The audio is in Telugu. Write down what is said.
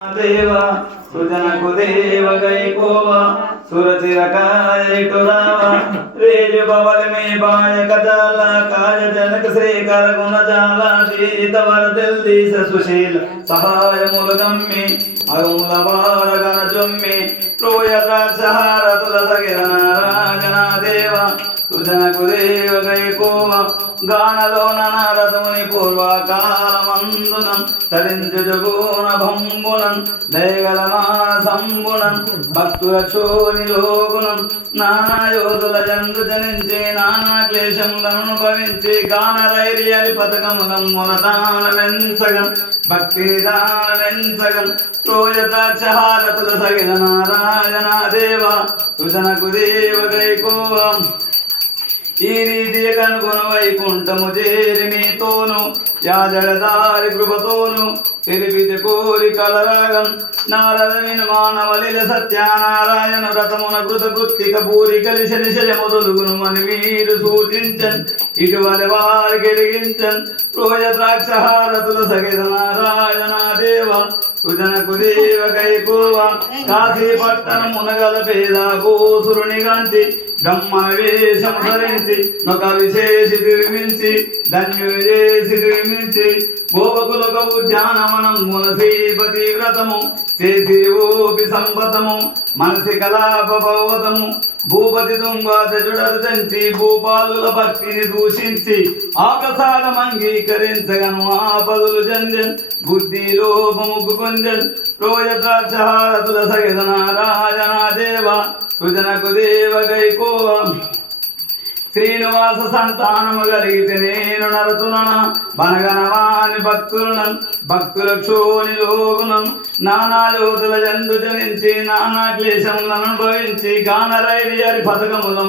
దేవ సుజనకు దేవ గైకోవ సురచిరకాయటురావ రేజు బవల మే బాయక జాల కాయ జనక శ్రీకర గుణ జాల జీత వరదల్ దీస సుశీల సహాయములు గమ్మి అరుముల వారగన జొమ్మి ప్రోయ ద్రాక్షహార తులసగిర నారాయణ దేవ సుజనకు దేవ గైకోవ గానలోన నారదుని పూర్వకాలమందునం తరించు జగోన భంబునం దయగల మానసంబునం భక్తుల క్షోనిలోగుణం నానా యోధుల జందు జనించి నానా క్లేశములను అనుభవించి గానరైర్యలి పథకములం మునతానమెంచగం భక్తి దానమెంచగం త్రోయ ద్రాక్షహారతుల సగిన నారాయణ దేవ సుజనకు దేవ గైకోవం ఈ రీతిగా కనుగొన వైకుంఠము చేరి నీతోను యాజడదారి కృపతోను తెలిపితే కోరికల రాగం నారద వినుమానవలిల సత్యనారాయణ వ్రతమున కృత కృత్తిక పూరి కలిసి నిశయ మొదలుగును అని మీరు సూచించన్ ఇటువంటి వారి గెలిగించన్ ప్రోయ ద్రాక్షహారతుల సగిత నారాయణ దేవ సుజనకు దేవ గైకోవ కాశీ పట్టణం మునగల పేద గోసురుని గాంచి బ్రహ్మణ వేషం ధరించి ఒక విశేషి నిర్మించి ధన్యులు చేసి నిర్మించి గోపకులకు ఉద్యానవనం మునసీపతి వ్రతము చేసి ఓపి సంపతము మనసి కళాపవతము భూపతి తుంగాజుడర్దంచి భూపాలుల భక్తిని దూషించి ఆకసారం అంగీకరించగను ఆపదులు జంజన్ బుద్ధి లోపముకు కొంజన్ ప్రోయ ద్రాక్షహారతుల సగిత నారాయణ దేవ సుజనకు దేవ గైకోవం శ్రీనివాస సంతానము కలిగితే నేను నరతునన బనగనవాని భక్తుల క్షోని లోగుణం నానా యోధుల జందు జనించి నానా క్లేశములను అనుభవించి గానరైర్యరి పథకములం